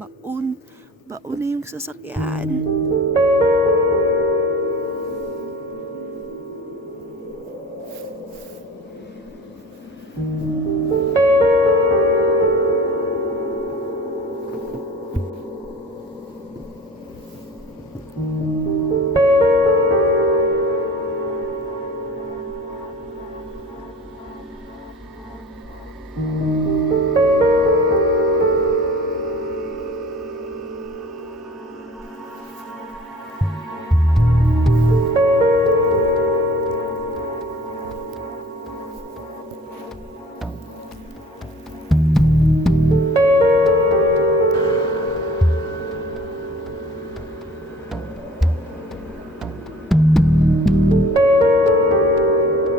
baon. Baon na yung sasakyan.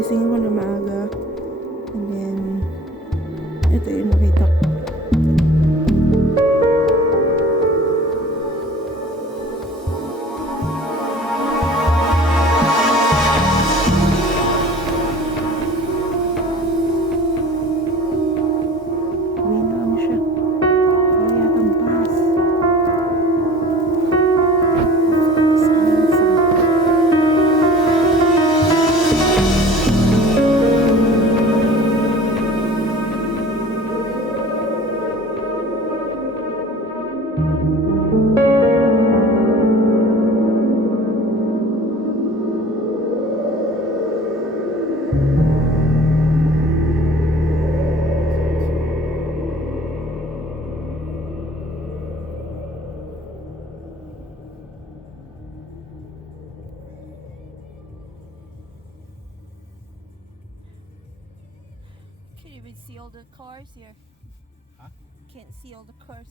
Gisingin ko na maaga. And then, ito yung nakita ko. Uwi na kami siya. Wala yatang bus. Can't even see all the cars here. Huh? Can't see all the cars.